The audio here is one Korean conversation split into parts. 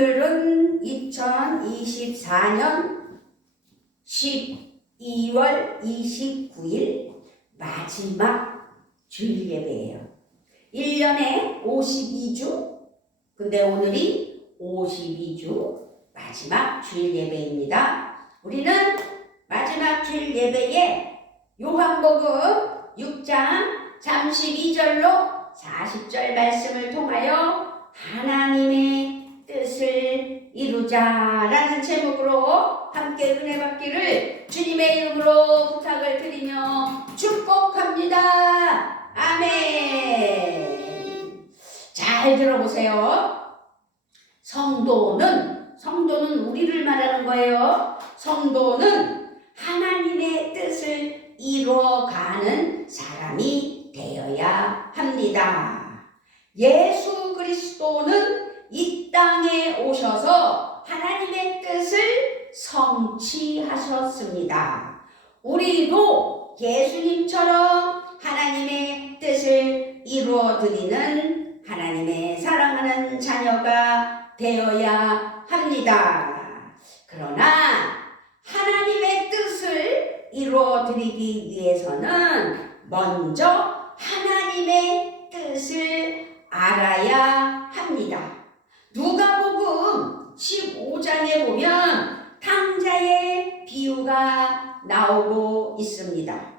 오늘은 2024년 12월 29일 마지막 주일 예배예요. 1년에 52주, 근데 오늘이 52주 마지막 주일 예배입니다. 우리는 마지막 주일 예배에 요한복음 6장 32절로 40절 말씀을 통하여 하나님의 뜻을 이루자라는 제목으로 함께 은혜 받기를 주님의 이름으로 부탁을 드리며 축복합니다. 아멘. 잘 들어보세요. 성도는 우리를 말하는 거예요. 성도는 하나님의 뜻을 이루어가는 사람이 되어야 합니다. 예수 그리스도는 이 땅에 오셔서 하나님의 뜻을 성취하셨습니다. 우리도 예수님처럼 하나님의 뜻을 이루어드리는 하나님의 사랑하는 자녀가 되어야 합니다. 그러나 하나님의 뜻을 이루어드리기 위해서는 먼저 하나님의 뜻을 알아야 합니다. 누가복음 15장에 보면 탕자의 비유가 나오고 있습니다.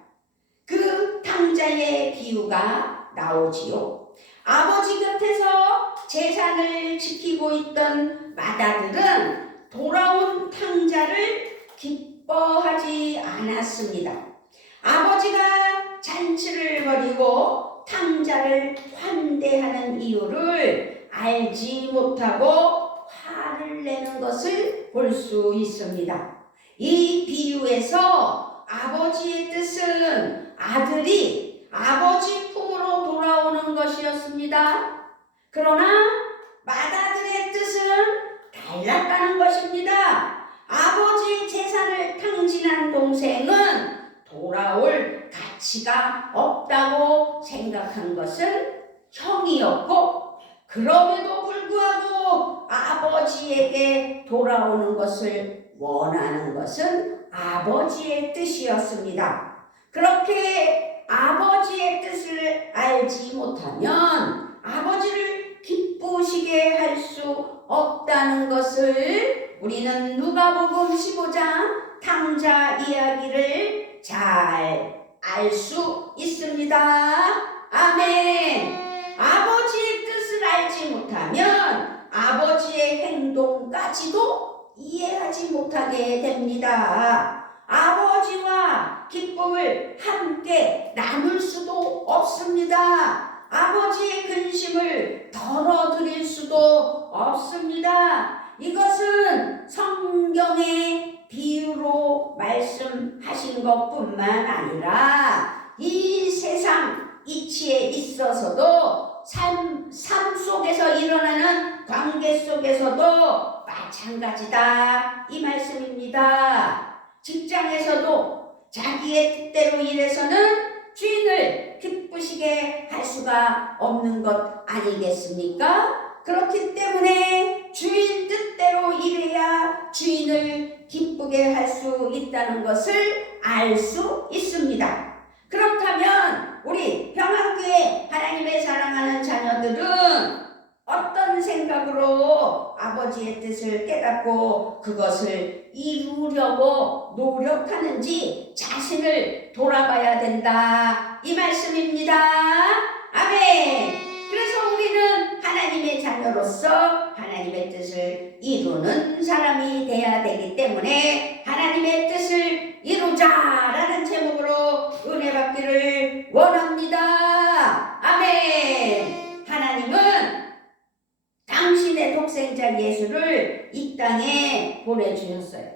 그 탕자의 비유가 나오지요. 아버지 곁에서 재산을 지키고 있던 마다들은 돌아온 탕자를 기뻐하지 않았습니다. 아버지가 잔치를 벌이고 탕자를 환대하는 이유를 알지 못하고 화를 내는 것을 볼 수 있습니다. 이 비유에서 아버지의 뜻은 아들이 아버지 품으로 돌아오는 것이었습니다. 그러나 맏아들의 뜻은 달랐다는 것입니다. 아버지의 재산을 탕진한 동생은 돌아올 가치가 없다고 생각한 것은 형이었고, 그럼에도 불구하고 아버지에게 돌아오는 것을 원하는 것은 아버지의 뜻이었습니다. 그렇게 아버지의 뜻을 알지 못하면 아버지를 기쁘시게 할 수 없다는 것을 우리는 누가복음 15장 탕자 이야기를 잘 알 수 있습니다. 아멘. 아버지의 뜻을 알지 못하면 아버지의 행동까지도 이해하지 못하게 됩니다. 아버지와 기쁨을 함께 나눌 수도 없습니다. 아버지의 근심을 덜어드릴 수도 없습니다. 이것은 성경의 비유로 말씀하신 것뿐만 아니라 이 세상 이치에 있어서도 삶 속에서 일어나는 관계 속에서도 마찬가지다 이 말씀입니다. 직장에서도 자기의 뜻대로 일해서는 주인을 기쁘시게 할 수가 없는 것 아니겠습니까? 그렇기 때문에 주인 뜻대로 일해야 주인을 기쁘게 할 수 있다는 것을 알 수 있습니다. 그렇다면 우리 평안교회 하나님의 사랑하는 자녀들은 어떤 생각으로 아버지의 뜻을 깨닫고 그것을 이루려고 노력하는지 자신을 돌아봐야 된다 이 말씀입니다. 아멘. 그래서 우리는 하나님의 자녀로서 하나님의 뜻을 이루는 사람이 돼야 되기 때문에 하나님의 뜻을 이루자라는 제목으로 은혜 받기를 원합니다. 아멘. 하나님은 당신의 독생자 예수를 이 땅에 보내주셨어요.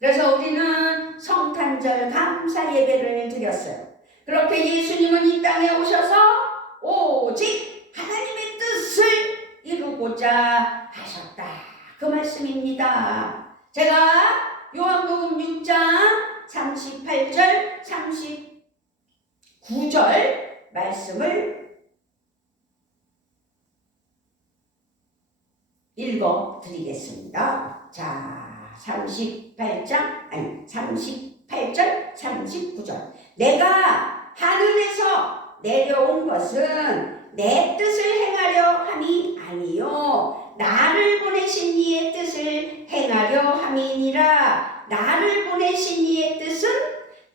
그래서 우리는 성탄절 감사 예배를 드렸어요. 그렇게 예수님은 이 땅에 오셔서 오직 하나님의 뜻을 이루고자 하셨다 그 말씀입니다. 제가 요한복음 6장 38절 39절 말씀을 읽어 드리겠습니다. 자, 38절, 39절. 내가 하늘에서 내려온 것은 내 뜻을 행하려 함이 아니요 나를 보내신 이의 뜻을 행하려 함이니라. 나를 보내신 이의 뜻은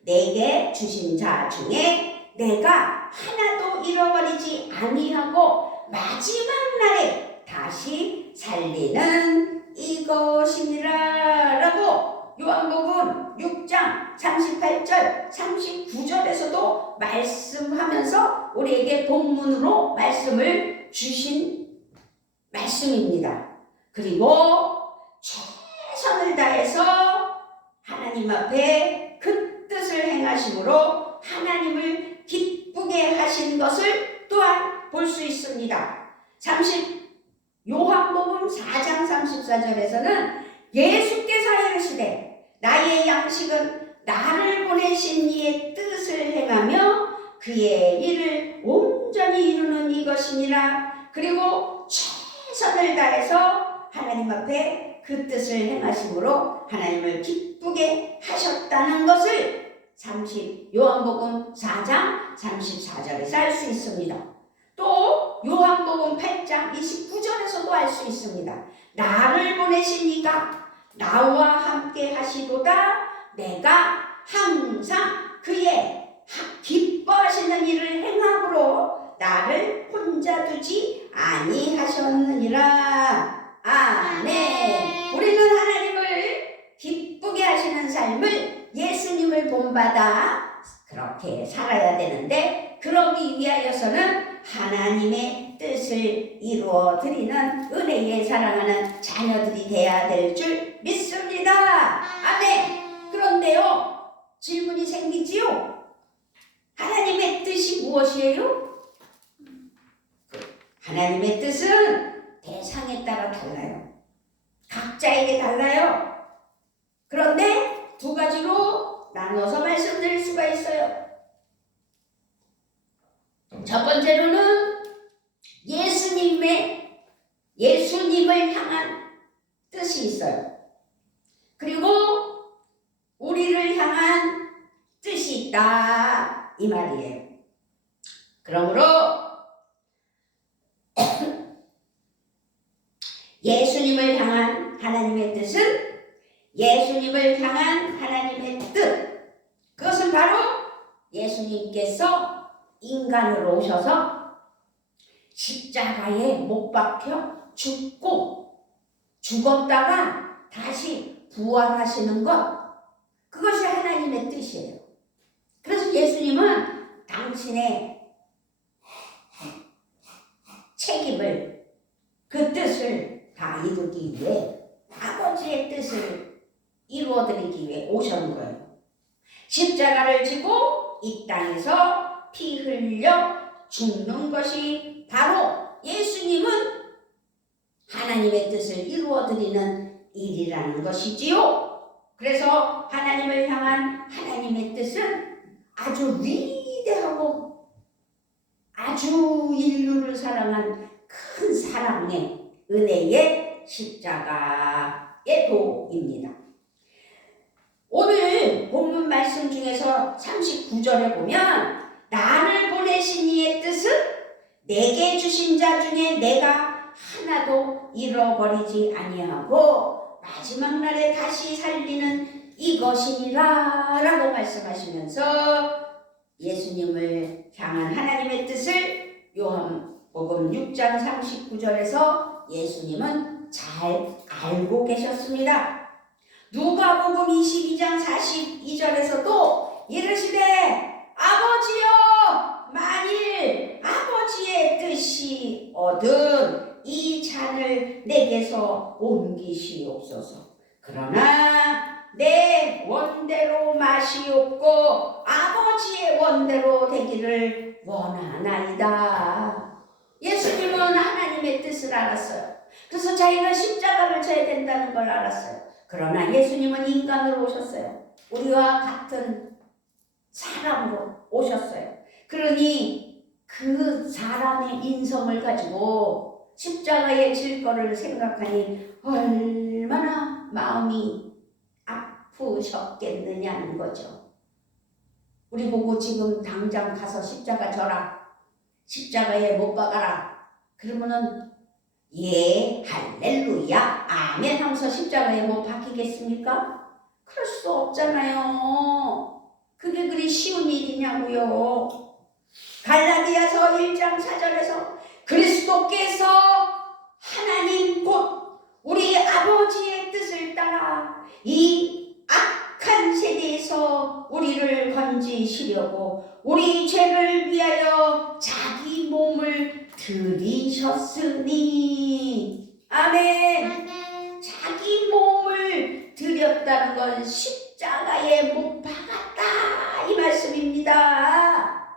내게 주신 자 중에 내가 하나도 잃어버리지 아니하고 마지막 날에 다시 살리는 이것이니라 라고 요한복음 6장 38절 39절에서도 말씀하면서 우리에게 본문으로 말씀을 주신 말씀입니다. 그리고 최선을 다해서 하나님 앞에 그 뜻을 행하심으로 하나님을 기쁘게 하신 것을 또한 볼 수 있습니다. 요한복음 4장 34절에서는 예수께서 이르시되 나의 양식은 나를 보내신 이의 뜻을 행하며 그의 일을 온전히 이루는 이것이니라. 그리고 최선을 다해서 하나님 앞에 그 뜻을 행하심으로 하나님을 기쁘게 하셨다는 것을 요한복음 4장 34절에서 알 수 있습니다. 또 요한복음 8장 29절에서도 알 수 있습니다. 나를 보내신 이가 나와 함께 하시도다. 내가 항상 그의 기뻐하시는 일을 행함으로 나를 혼자 두지 아니하셨느니라. 아멘. 우리는 하나님을 기쁘게 하시는 삶을 예수님을 본받아 그렇게 살아야 되는데, 그러기 위하여서는 하나님의 뜻을 이루어 드리는 은혜에 사랑하는 자녀들이 되어야 될 줄 믿습니다. 아멘. 그런데요, 질문이 생기지요. 하나님의 뜻이 무엇이에요? 하나님의 뜻은 대상에 따라 달라요. 각자에게 달라요. 그런데 두 가지로 나눠서 말씀드릴 수가 있어요. 첫 번째로는 예수님을 향한 뜻이 있어요. 그리고 우리를 향한 뜻이 있다, 이 말이에요. 그러므로 예수님을 향한 하나님의 뜻은 예수님을 향한 하나님의 뜻, 그것은 바로 예수님께서 인간으로 오셔서 십자가에 못 박혀 죽었다가 다시 부활하시는 것, 그것이 하나님의 뜻이에요. 그래서 예수님은 당신의 책임을, 그 뜻을 다 이루기 위해, 아버지의 뜻을 이루어드리기 위해 오신 거예요. 십자가를 지고 이 땅에서 피 흘려 죽는 것이 바로 예수님은 하나님의 뜻을 이루어드리는 일이라는 것이지요. 그래서 하나님을 향한 하나님의 뜻은 아주 위대하고 아주 인류를 사랑한 큰 사랑의 은혜의 십자가의 도입니다. 오늘 본문 말씀 중에서 39절에 보면 나를 보내신 이의 뜻은 내게 주신 자 중에 내가 하나도 잃어버리지 아니하고 마지막 날에 다시 살리는 이것이니라 라고 말씀하시면서 예수님을 향한 하나님의 뜻을 요한복음 6장 39절에서 예수님은 잘 알고 계셨습니다. 누가복음 22장 42절에서도 이르시되 아버지여, 만일 아버지의 뜻이 얻은 이 잔을 내게서 옮기시옵소서. 그러나 내 원대로 마시옵고 아버지의 원대로 되기를 원하나이다. 예수님은 하나님의 뜻을 알았어요. 그래서 자기가 십자가를 져야 된다는 걸 알았어요. 그러나 예수님은 인간으로 오셨어요. 우리와 같은 사람으로 오셨어요. 그러니 그 사람의 인성을 가지고 십자가에 질 거를 생각하니 얼마나 마음이 아프셨겠느냐는 거죠. 우리 보고 지금 당장 가서 십자가 져라, 십자가에 못 박아라 그러면은 예 할렐루야 아멘 하면서 십자가에 못 박히겠습니까? 그럴 수 없잖아요. 그게 그리 쉬운 일이냐고요. 갈라디아서 1장 4절에서 그리스도께서 하나님 곧 우리 아버지의 뜻을 따라 이 악한 세대에서 우리를 건지시려고 우리 죄를 위하여 자기 몸을 들이셨으니 아멘. 아멘. 자기 몸을 들였다는 건 십자가에 못 박았다 이 말씀입니다.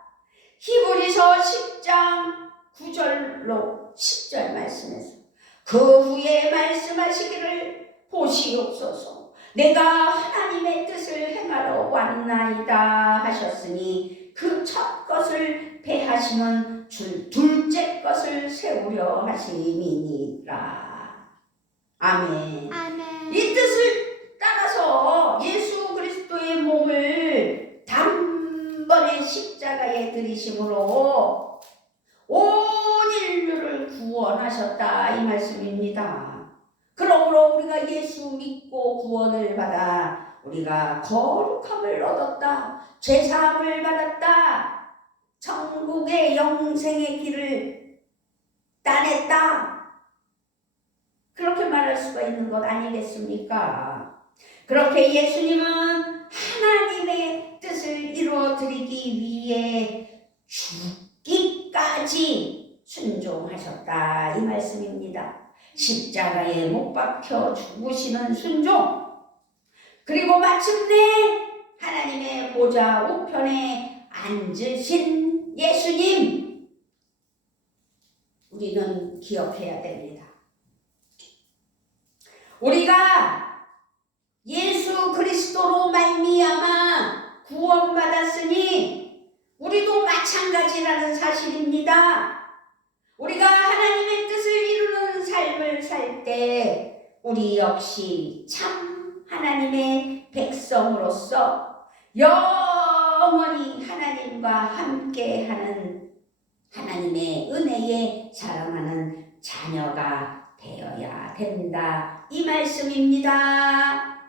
히브리서 10장 9절로 10절 말씀에서 그 후에 말씀하시기를 보시옵소서 내가 하나님의 뜻을 행하러 왔나이다 하셨으니 그 첫 것을 폐하시면 둘째 것을 세우려 하심이니라. 아멘. 아멘. 이 뜻을 따라서 예수 그리스도의 몸을 단번에 십자가에 들이심으로 온 인류를 구원하셨다 이 말씀입니다. 그러므로 우리가 예수 믿고 구원을 받아 우리가 거룩함을 얻었다, 죄사함을 받았다, 천국의 영생의 길을 따냈다 그렇게 말할 수가 있는 것 아니겠습니까? 그렇게 예수님은 하나님의 뜻을 이루어드리기 위해 죽기까지 순종하셨다 이 말씀입니다. 십자가에 못 박혀 죽으시는 순종, 그리고 마침내 하나님의 보좌 우편에 앉으신 예수님 우리는 기억해야 됩니다. 우리가 예수 그리스도로 말미암아 구원받았으니 우리도 마찬가지라는 사실입니다. 우리가 하나님의 뜻을 이루는 삶을 살 때 우리 역시 참 하나님의 백성으로서 영원히 하나님과 함께하는 하나님의 은혜에 사랑하는 자녀가 되어야 된다 이 말씀입니다.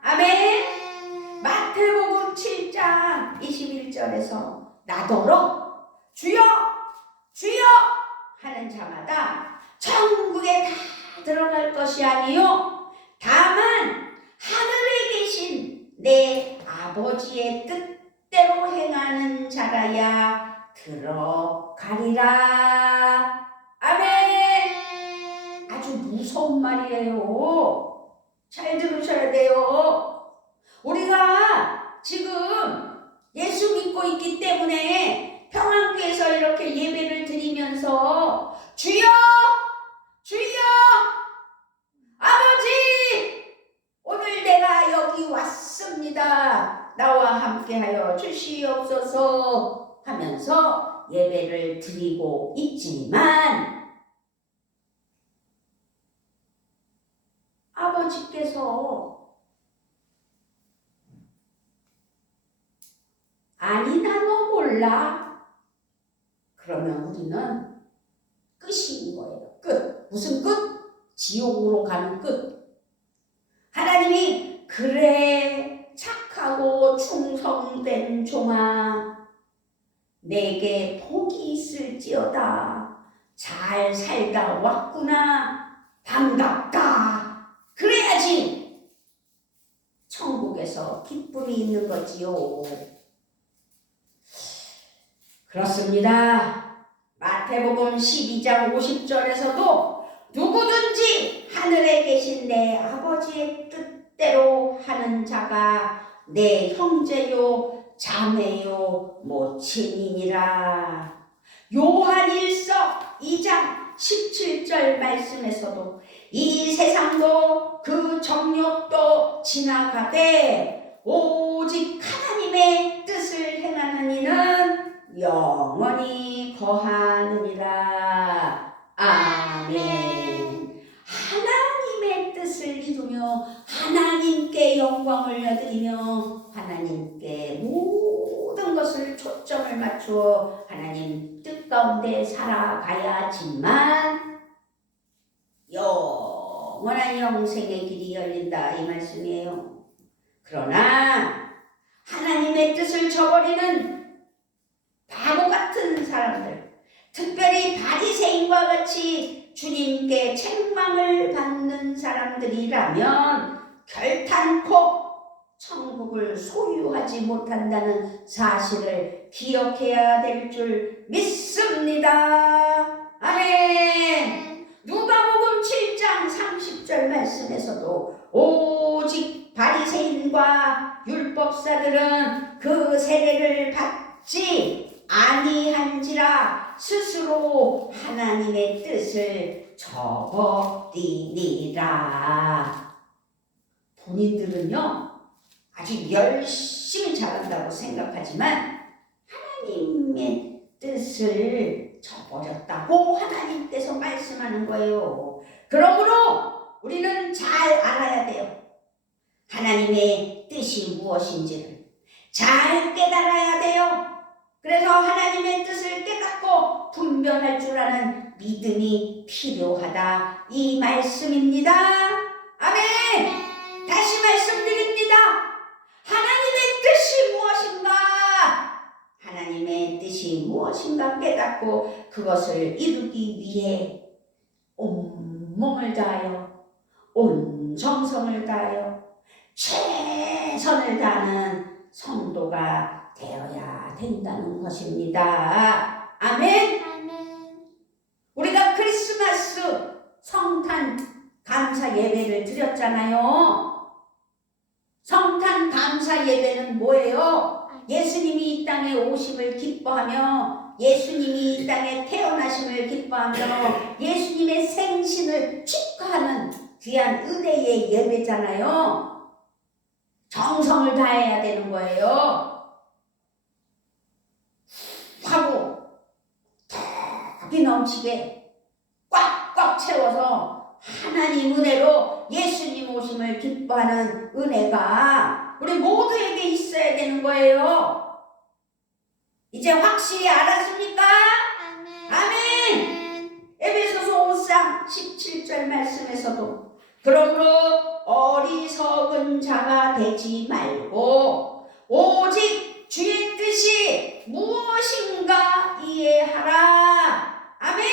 아멘. 마태복음 7장 21절에서 나더러 주여 주여 하는 자마다 천국에 다 들어갈 것이 아니요 다만 하늘에 계신 내 아버지의 뜻대로 행하는 자라야 들어가리라. 아멘. 아주 무서운 말이에요. 잘 들으셔야 돼요. 우리가 지금 예수 믿고 있기 때문에 평안교회에서 이렇게 예배를 드리면서 주여 주여 아버지 오늘 내가 여기 왔습니다. 나와 함께하여 주시옵소서 하면서 예배를 드리고 있지만 아버지께서 아니 나 너 몰라 그러면 우리는 끝인 거예요. 끝. 무슨 끝? 지옥으로 가는 끝. 하나님이 그래 착하고 충성된 종아 내게 복이 있을지어다 잘 살다 왔구나 반갑다 그래야지 천국에서 기쁨이 있는 거지요. 그렇습니다. 마태복음 12장 50절에서도 누구든지 하늘에 계신 내 아버지의 뜻대로 하는 자가 내 형제요 자매요 모친이니라. 요한일서 2장 17절 말씀에서도 이 세상도 그 정욕도 지나가되 오직 하나님의 뜻을 행하는 이는 영원히 거하느니라. 아멘. 하나님께 영광을 올려드리며 하나님께 모든 것을 초점을 맞추어 하나님 뜻 가운데 살아가야지만 영원한 영생의 길이 열린다 이 말씀이에요. 그러나 하나님의 뜻을 저버리는 바보 같은 사람들, 특별히 바리새인과 같이 주님께 책망을 받는 사람들이라면 결탄코 천국을 소유하지 못한다는 사실을 기억해야 될 줄 믿습니다. 아멘. 누가복음 7장 30절 말씀에서도 오직 바리새인과 율법사들은 그 세례를 받지 아니한지라 스스로 하나님의 뜻을 저버리니라. 본인들은요 아주 열심히 잘한다고 생각하지만 하나님의 뜻을 저버렸다고 하나님께서 말씀하는 거예요. 그러므로 우리는 잘 알아야 돼요. 하나님의 뜻이 무엇인지를 잘 깨달아야 돼요. 그래서 하나님의 뜻을 깨닫고 분별할 줄 아는 믿음이 필요하다 이 말씀입니다. 아멘. 다시 말씀드립니다. 하나님의 뜻이 무엇인가? 하나님의 뜻이 무엇인가 깨닫고 그것을 이루기 위해 온 몸을 다하여 온 정성을 다하여 최선을 다하는 성도가 되어야 된다는 것입니다. 아멘. 우리가 크리스마스 성탄 감사 예배를 드렸잖아요. 성탄 감사 예배는 뭐예요? 예수님이 이 땅에 오심을 기뻐하며 예수님이 이 땅에 태어나심을 기뻐하며 예수님의 생신을 축하하는 귀한 은혜의 예배잖아요. 정성을 다해야 되는 거예요. 하고 덕이 넘치게 꽉꽉 채워서 하나님 은혜로 예수님 오심을 기뻐하는 은혜가 우리 모두에게 있어야 되는 거예요. 이제 확실히 알았습니까? 아멘. 에베소서 5장 17절 말씀에서도 그러므로 어리석은 자가 되지 말고 오직 주의 뜻이 무엇인가 이해하라. 아멘.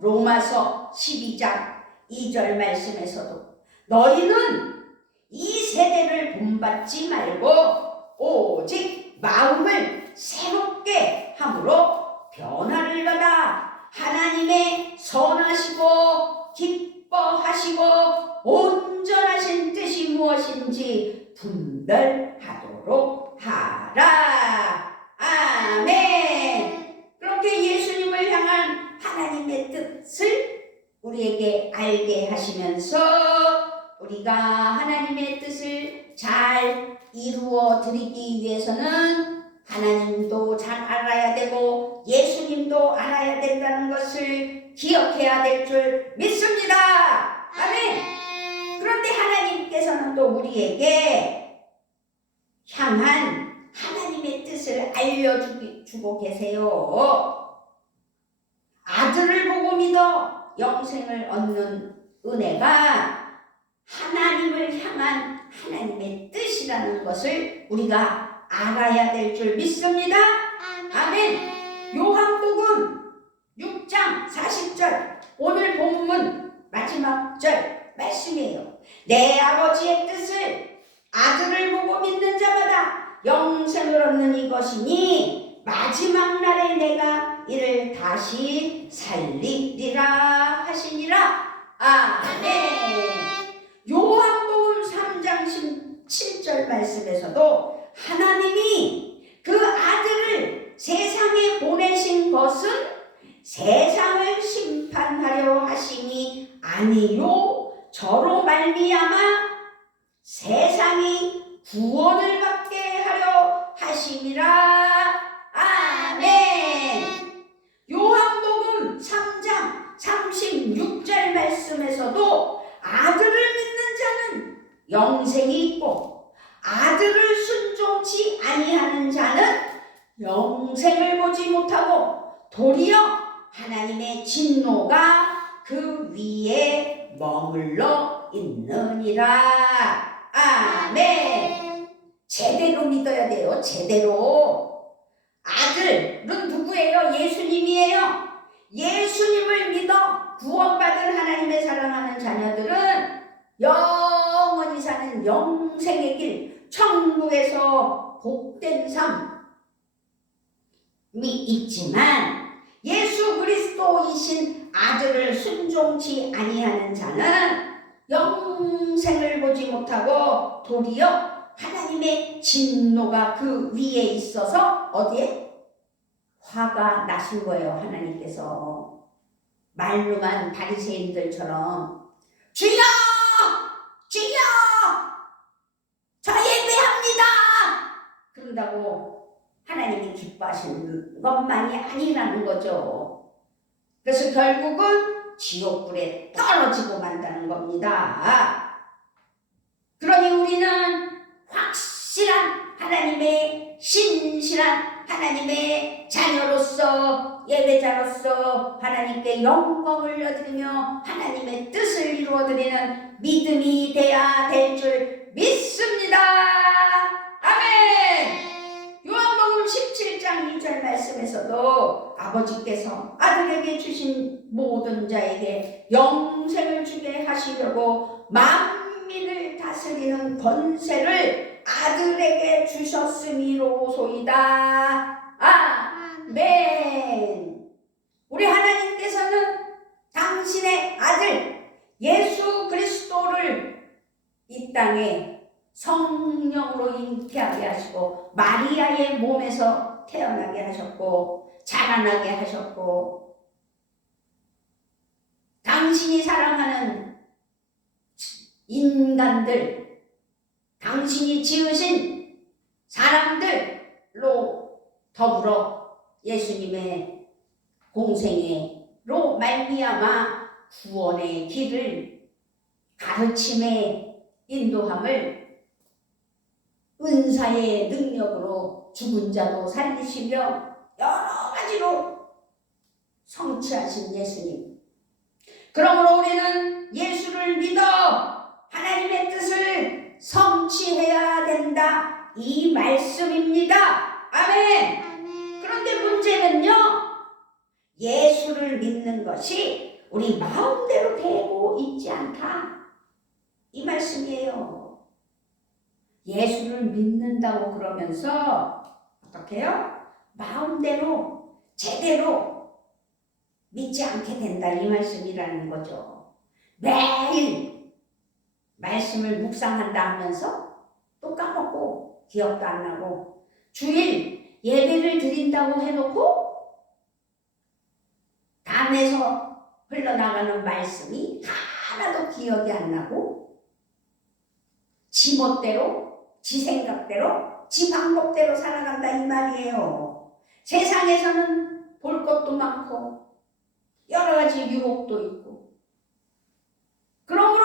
로마서 12장 2절 말씀에서도 너희는 이 세대를 본받지 말고 오직 마음을 새롭게 함으로 변화를 받아 하나님의 선하시고 기뻐하시고 온전하신 뜻이 무엇인지 분별하도록 하라. 아멘. 그렇게 예수님을 향한 하나님의 뜻을 우리에게 알게 하시면서 우리가 하나님의 뜻을 잘 이루어 드리기 위해서는 하나님도 잘 알아야 되고 예수님도 알아야 된다는 것을 기억해야 될 줄 믿습니다. 아멘. 그런데 하나님께서는 또 우리에게 향한 하나님의 뜻을 알려주고 계세요. 아들을 보고 믿어 영생을 얻는 은혜가 하나님을 향한 하나님의 뜻이라는 것을 우리가 알아야 될 줄 믿습니다. 아멘. 요한복음 6장 40절 오늘 본문 마지막 절 말씀이에요. 내 아버지의 뜻을 아들을 보고 믿는 자마다 영생을 얻는 이것이니 마지막 날에 내가 이를 다시 살리리라 하시니라. 아멘. 요한복음 3장 17절 말씀에서도 하나님이 그 아들을 세상에 보내신 것은 세상을 심판하려 하심이 아니요 저로 말미암아 세상이 구원을 받게 하려 하심이라. 아멘. 요한복음 3장 36절 말씀에서도 아들을 믿는 영생이 있고 아들을 순종치 아니하는 자는 영생을 보지 못하고 도리어 하나님의 진노가 그 위에 머물러 있느니라. 아멘. 제대로 믿어야 돼요. 제대로. 아들은 누구예요? 예수님이에요. 예수님을 믿어 구원받은 하나님의 사랑하는 자녀들은 영원히 사는 영생의 길, 천국에서 복된 삶이 있지만 예수 그리스도이신 아들을 순종치 아니하는 자는 영생을 보지 못하고 도리어 하나님의 진노가 그 위에 있어서 어디에? 화가 나신 거예요. 하나님께서 말로만 바리새인들처럼 주여! 주여! 저 예배합니다! 그런다고 하나님이 기뻐하시는 것만이 아니라는 거죠. 그래서 결국은 지옥불에 떨어지고 만다는 겁니다. 그러니 우리는 확실한 하나님의 신실한 하나님의 자녀로서 예배자로서 하나님께 영광을 올려드리며 하나님의 뜻을 이루어드리는 믿음이 돼야 될 줄 믿습니다. 아멘. 요한복음 17장 2절 말씀에서도 아버지께서 아들에게 주신 모든 자에게 영생을 주게 하시려고 만민을 다스리는 권세를 아들에게 주셨음이로소이다. 아멘. 우리 하나님께서는 당신의 아들 예수 그리스도를 이 땅에 성령으로 잉태하게 하시고 마리아의 몸에서 태어나게 하셨고 자라나게 하셨고 당신이 사랑하는 인간들, 당신이 지으신 사람들로 더불어 예수님의 공생애로 말미암아 구원의 길을 가르침의 인도함을 은사의 능력으로 죽은 자도 살리시며 여러 가지로 성취하신 예수님. 그러므로 우리는 예수를 믿어 하나님의 뜻을 성취해야 된다. 이 말씀입니다. 아멘. 그런데 문제는요, 예수를 믿는 것이 우리 마음대로 되고 있지 않다. 이 말씀이에요. 예수를 믿는다고 그러면서 어떻게 해요? 마음대로 제대로 믿지 않게 된다. 이 말씀이라는 거죠. 매일 말씀을 묵상한다 하면서 또 까먹고 기억도 안 나고 주일 예배를 드린다고 해놓고 담에서 흘러나가는 말씀이 하나도 기억이 안 나고 지 멋대로 지 생각대로 지 방법대로 살아간다 이 말이에요. 세상에서는 볼 것도 많고 여러 가지 유혹도 있고 그러므로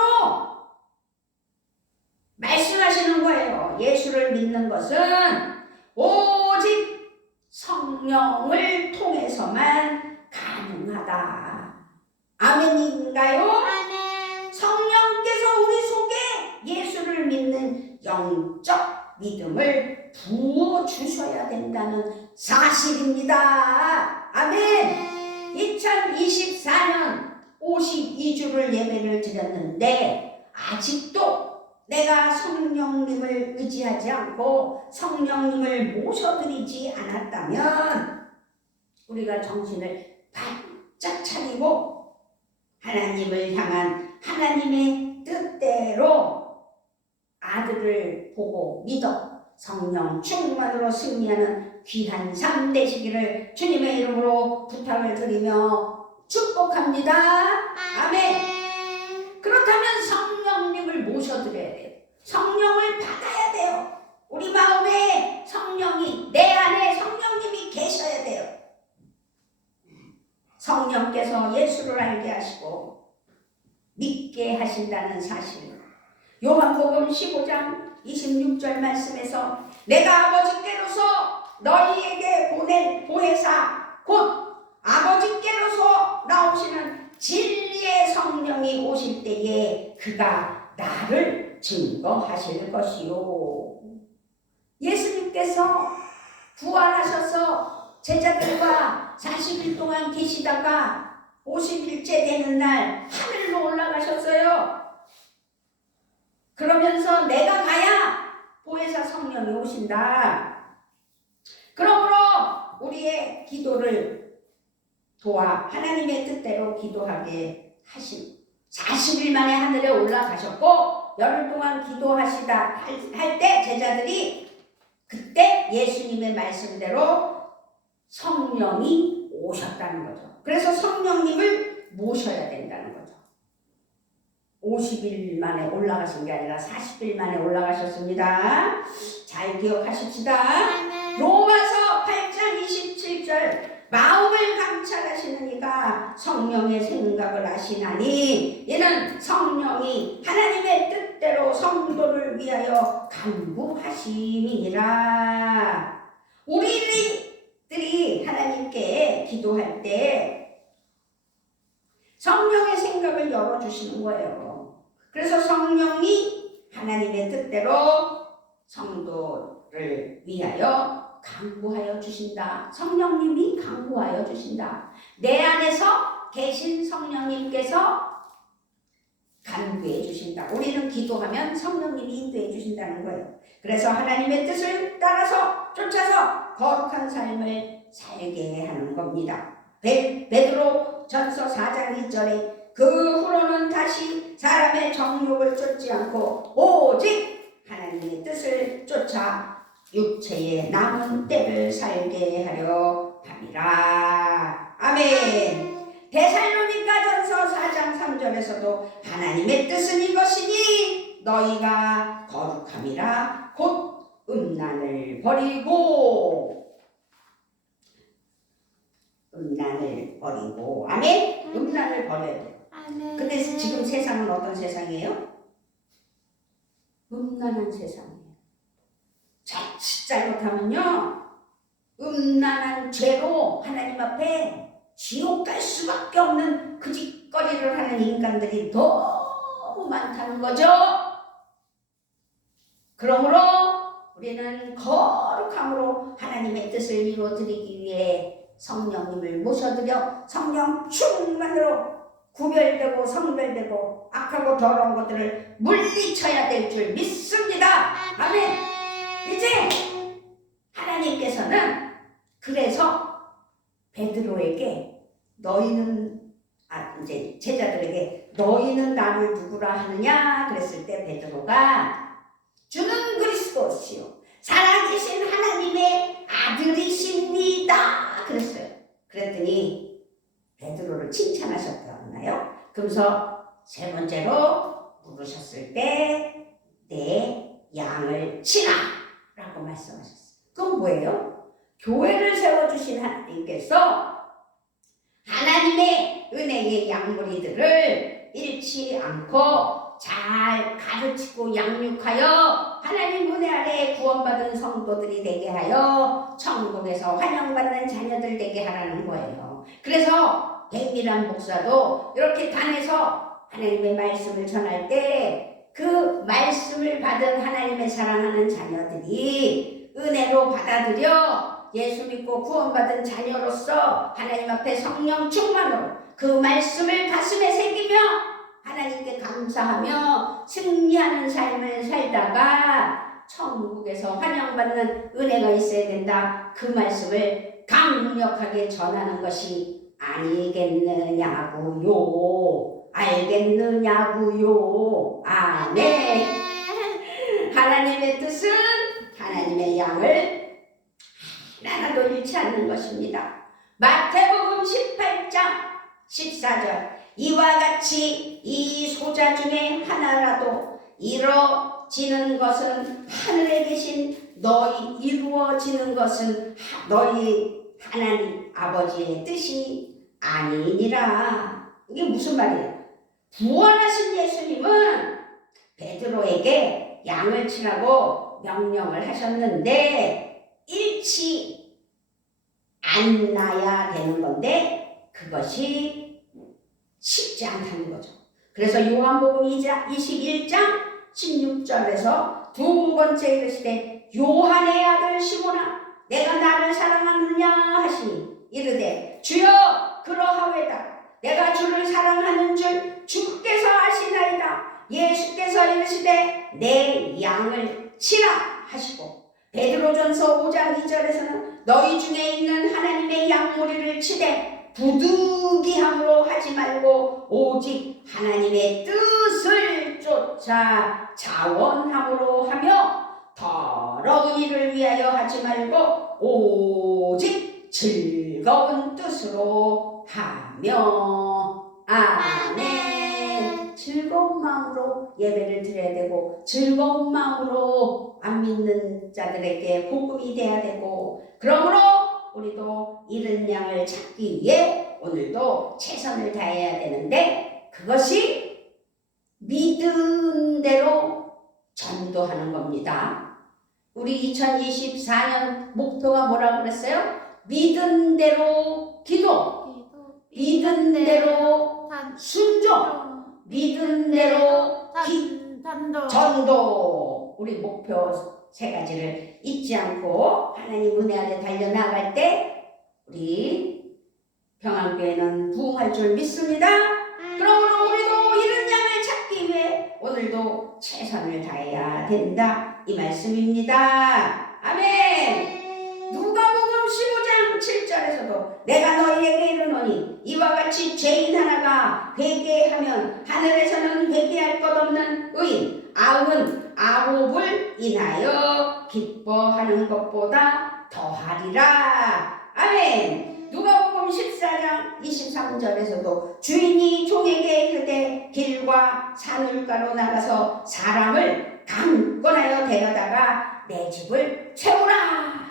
말씀하시는 거예요. 예수를 믿는 것은 오직 성령을 통해서만 가능하다. 아멘인가요? 아멘. 성령께서 우리 속에 예수를 믿는 영적 믿음을 부어주셔야 된다는 사실입니다. 아멘. 2024년 52주를 예배를 드렸는데 아직도 내가 성령님을 의지하지 않고 성령님을 모셔드리지 않았다면 우리가 정신을 바짝 차리고 하나님을 향한 하나님의 뜻대로 아들을 보고 믿어 성령 충만으로 승리하는 귀한 삶 되시기를 주님의 이름으로 부탁을 드리며 축복합니다. 아멘. 그렇다면 성령님을 모셔드려야 돼요. 성령을 받아야 돼요. 우리 마음에 성령이, 내 안에 성령님이 계셔야 돼요. 성령께서 예수를 알게 하시고 믿게 하신다는 사실, 요한복음 15장 26절 말씀에서 내가 아버지께로서 너희에게 보낸 보혜사 곧 아버지께로서 나오시는 진리의 성령이 오실 때에 그가 나를 증거하실 것이요. 예수님께서 부활하셔서 제자들과 40일 동안 계시다가 50일째 되는 날 하늘로 올라가셨어요. 그러면서 내가 가야 보혜사 성령이 오신다. 그러므로 우리의 기도를 도와 하나님의 뜻대로 기도하게 하신 40일 만에 하늘에 올라가셨고 열흘 동안 기도하시다 할 때 제자들이 그때 예수님의 말씀대로 성령이 오셨다는 거죠. 그래서 성령님을 모셔야 된다는 거죠. 50일 만에 올라가신 게 아니라 40일 만에 올라가셨습니다. 잘 기억하십시다. 로마서 8장 27절 마음을 감찰하시는 이가 성령의 생각을 아시나니 이는 성령이 하나님의 뜻대로 성도를 위하여 간구하심이니라. 우리들이 하나님께 기도할 때 성령의 생각을 열어주시는 거예요. 그래서 성령이 하나님의 뜻대로 성도를 위하여 간구하여 주신다. 성령님이 간구하여 주신다. 내 안에서 계신 성령님께서 간구해 주신다. 우리는 기도하면 성령님이 인도해 주신다는 거예요. 그래서 하나님의 뜻을 따라서 쫓아서 거룩한 삶을 살게 하는 겁니다. 베드로 전서 4장 2절에 그 후로는 다시 사람의 정욕을 쫓지 않고 오직 하나님의 뜻을 쫓아 육체의 남은 때를 살게 하려 함이라. 아멘. 데살로니가전서 4장 3절에서도 하나님의 뜻은 이것이니 너희가 거룩함이라 곧 음란을 버리고 아멘. 음란을 버려야 돼요. 근데 지금 세상은 어떤 세상이에요? 음란한 세상이에요. 자칫 잘못하면요 음란한 죄로 하나님 앞에 지옥 갈 수밖에 없는 그 짓거리를 하는 인간들이 너무 많다는 거죠. 그러므로 우리는 거룩함으로 하나님의 뜻을 이루어드리기 위해 성령님을 모셔드려 성령 충만으로 구별되고 성별되고 악하고 더러운 것들을 물리쳐야 될 줄 믿습니다. 아멘. 이제 하나님께서는 그래서 베드로에게 너희는 이제 제자들에게 너희는 나를 누구라 하느냐 그랬을 때 베드로가 주는 그리스도시요 살아계신 하나님의 아들이십니다 그랬어요. 그랬더니 베드로를 칭찬하셨잖아요. 그러면서 세 번째로 물으셨을 때 내 양을 치라 라고 말씀하셨어요. 그건 뭐예요? 교회를 세워주신 하나님께서 하나님의 은혜의 양무리들을 잃지 않고 잘 가르치고 양육하여 하나님 은혜 아래 구원받은 성도들이 되게 하여 천국에서 환영받는 자녀들 되게 하라는 거예요. 그래서 백미란 목사도 이렇게 단에서 하나님의 말씀을 전할 때 그 말씀을 받은 하나님의 사랑하는 자녀들이 은혜로 받아들여 예수 믿고 구원받은 자녀로서 하나님 앞에 성령 충만으로 그 말씀을 가슴에 새기며 하나님께 감사하며 승리하는 삶을 살다가 천국에서 환영받는 은혜가 있어야 된다. 그 말씀을 강력하게 전하는 것이 아니겠느냐고요. 알겠느냐고요. 아멘. 하나님의 뜻은 하나님의 양을 하나도 잃지 않는 것입니다. 마태복음 18장 14절 이와 같이 이 소자 중에 하나라도 이루어지는 것은 하늘에 계신 이루어지는 것은 너희 하나님 아버지의 뜻이 아니니라. 이게 무슨 말이에요? 부활하신 예수님은 베드로에게 양을 치라고 명령을 하셨는데 잃지 않아야 되는 건데 그것이 쉽지 않다는 거죠. 그래서 요한복음 21장 16절에서 두 번째 이르시되 요한의 아들 시몬아 내가 나를 사랑하느냐 하시니 이르되 주여 그러하외다. 내가 주를 사랑하는 줄 주께서 아시나이다. 예수께서 이르시되 내 양을 치라 하시고 베드로전서 5장 2절에서는 너희 중에 있는 하나님의 양무리를 치되 부득이함으로 하지 말고 오직 하나님의 뜻을 쫓아 자원함으로 하며 더러운 일을 위하여 하지 말고 오직 즐거운 뜻으로 하며 아멘. 즐거운 마음으로 예배를 드려야 되고 즐거운 마음으로 안 믿는 자들에게 복음이 돼야 되고 그러므로 우리도 잃은 양을 찾기 위해 오늘도 최선을 다해야 되는데 그것이 믿은 대로 전도하는 겁니다. 우리 2024년 목표가 뭐라고 그랬어요? 믿은 대로 기도, 믿은 대로 순종, 믿은 대로 전도. 우리 목표 세 가지를 잊지 않고 하나님 은혜 아래 달려나갈 때 우리 평안교회는 부흥할 줄 믿습니다. 그러므로 우리도 잃은 양을 찾기 위해 오늘도 최선을 다해야 된다 이 말씀입니다. 아멘. 누가복음 15장 7절에서도 내가 너희에게 이르노니 이와 같이 죄인 하나가 회개하면 하늘에서는 회개할 것 없는 의인 아홉을 인하여 기뻐하는 것보다 더하리라. 아멘. 누가복음 14장 23절에서도 주인이 종에게 이르되 길과 산울가로 나가서 사람을 강권하여 데려다가 내 집을 채우라.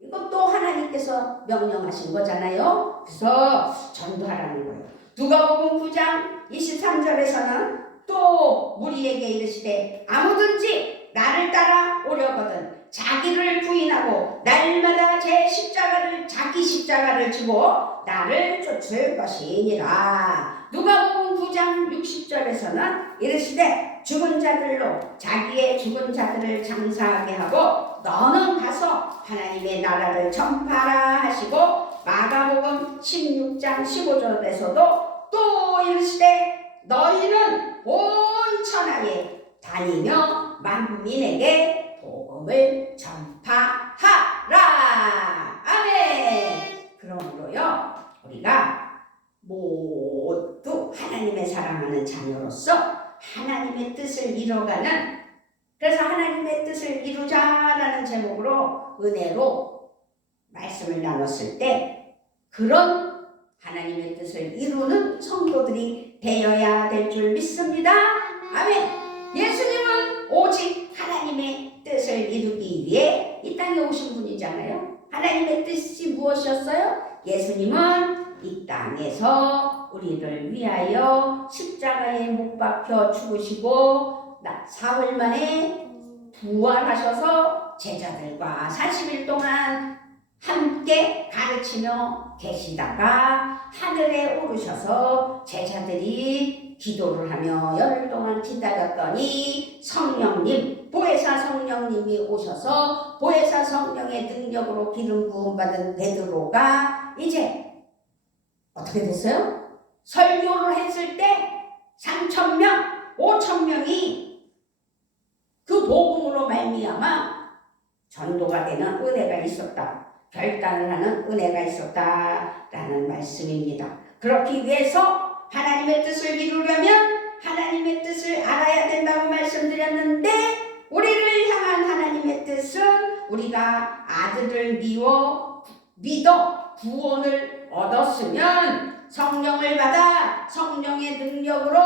이것도 하나님께서 명령하신 거잖아요. 그래서 전도하라는 거예요. 누가복음 9장 23절에서는 또 무리에게 이르시되 아무든지 나를 따라 오려거든 자기를 부인하고 날마다 자기 십자가를 지고 나를 쫓을 것이니라. 누가복음 9장 60절에서는 이르시되 죽은 자들로 자기의 죽은 자들을 장사하게 하고 너는 가서 하나님의 나라를 전파하라 하시고 마가복음 16장 15절에서도 또 이르시되 너희는 온 천하에 다니며 만민에게 복음을 전파하라. 아멘. 그러므로요 우리가 모두 하나님의 사랑하는 자녀로서 하나님의 뜻을 이뤄가는 그래서 하나님의 뜻을 이루자라는 제목으로 은혜로 말씀을 나눴을 때 그런 하나님의 뜻을 이루는 성도들이 되어야 될 줄 믿습니다. 아멘. 예수님은 오직 하나님의 뜻을 이루기 위해 이 땅에 오신 분이잖아요. 하나님의 뜻이 무엇이었어요? 예수님은 이 땅에서 우리를 위하여 십자가에 못 박혀 죽으시고 사흘 만에 부활하셔서 제자들과 40일 동안 함께 가르치며 계시다가 하늘에 오르셔서 제자들이 기도를 하며 열흘 동안 기다렸더니 성령님, 보혜사 성령님이 오셔서 보혜사 성령의 능력으로 기름 부음 받은 베드로가 이제 어떻게 됐어요? 설교를 했을 때 3,000명, 5,000명이 그 복음으로 말미암아 전도가 되는 은혜가 있었다. 결단을 하는 은혜가 있었다라는 말씀입니다. 그렇기 위해서 하나님의 뜻을 이루려면 하나님의 뜻을 알아야 된다고 말씀드렸는데 우리를 향한 하나님의 뜻은 우리가 아들을 믿어 구원을 얻었으면 성령을 받아 성령의 능력으로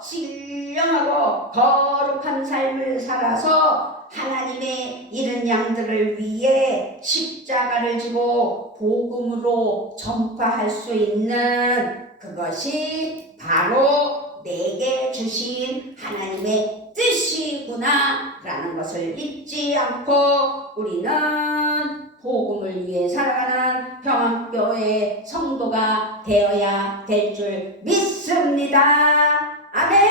신령하고 거룩한 삶을 살아서 하나님의 잃은 양들을 위해 십자가를 지고 복음으로 전파할 수 있는 그것이 바로 내게 주신 하나님의 뜻이 이구나 라는 것을 잊지 않고 우리는 복음을 위해 살아가는 평안교회 성도가 되어야 될 줄 믿습니다. 아멘.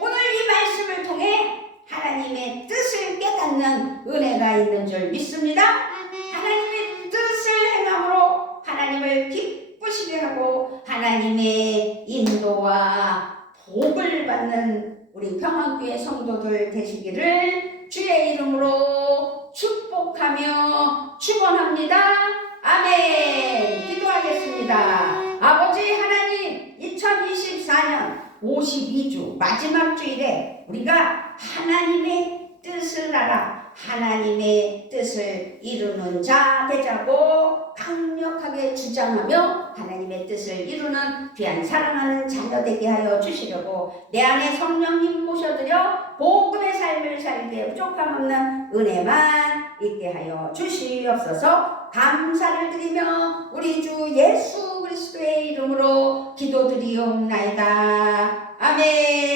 오늘 이 말씀을 통해 하나님의 뜻을 깨닫는 은혜가 있는 줄 믿습니다. 하나님의 뜻을 행함으로 하나님을 기쁘시게 하고 하나님의 인도와 복을 받는 우리 평안교회 성도들 되시기를 주의 이름으로 축복하며 축원합니다. 아멘. 기도하겠습니다. 아버지 하나님, 2024년 52주 마지막 주일에 우리가 하나님의 뜻을 알아 하나님의 뜻을 이루는 자 되자고 강력하게 주장하며 하나님의 뜻을 이루는 귀한 사랑하는 자녀 되게 하여 주시려고 내 안에 성령님 모셔드려 복음의 삶을 살기에 부족함 없는 은혜만 있게 하여 주시옵소서. 감사를 드리며 우리 주 예수 그리스도의 이름으로 기도드리옵나이다. 아멘.